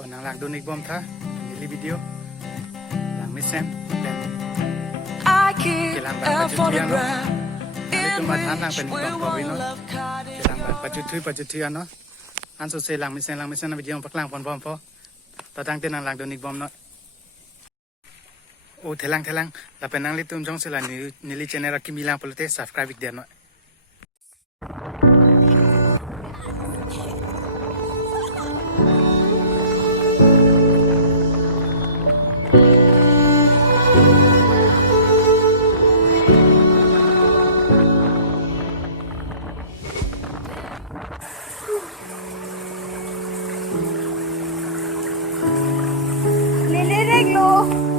ตัวหนังหลักดูนิกบอมท่าในวิดีโอหลังไม่เซมเป็นกีฬาแบบปัจจุบันเนาะนี่ตัวมาทานหลังเป็นตัวกวินเนาะกีฬาแบบปัจจุบันเนาะอันสุดเสียหลังไม่เซมในวิดีโอพักหลังพร้อมพอตัวตั้งเต้นหนังหลักดูนิกบอมเนาะโอ้เทลังเราเป็นนังลิตุมจงเสร็จแล้วนี่ลิเจเนอร์กิมิลังพลุเตสับสไครบิกเดียนเนาะLili Reglo.